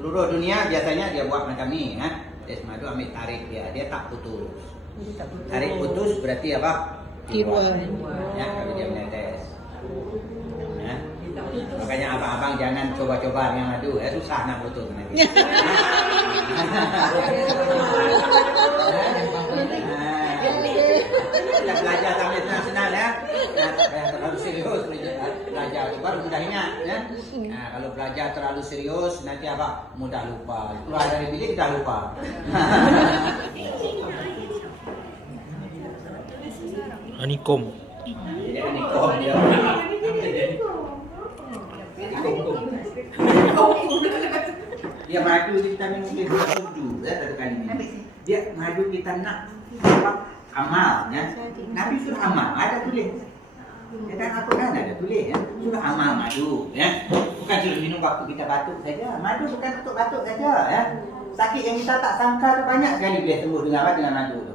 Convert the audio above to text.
Seluruh dunia biasanya dia buat macam ni, tes madu ambil tarik dia tak putus. Tarik putus berarti apa? Tiruan. Ya, kalau dia menetes. Ya. Makanya abang-abang jangan coba-coba yang madu, susah nak putus nanti. Kita belajar sambil senang-senang ya. Tak payah terlalu serius belajar tu baru mudah ingat ya. Kalau belajar terlalu serius nanti apa? Mudah lupa. Keluar dari bilik dah lupa. Honeycomb. Jadi honeycomb dia. Dia madu kita minum dia sudu ya satu kali ni. Dia madu kita nak apa? Amal ya. Nabi suruh amal, ada tulis. Kita apa kan ada tulis ya. Suruh amal madu ya. Bukan suruh minum waktu kita batuk saja. Madu bukan untuk batuk saja ya. Sakit yang kita tak sangka tu banyak sekali boleh sembuh dengan apa? Dengan madu tu.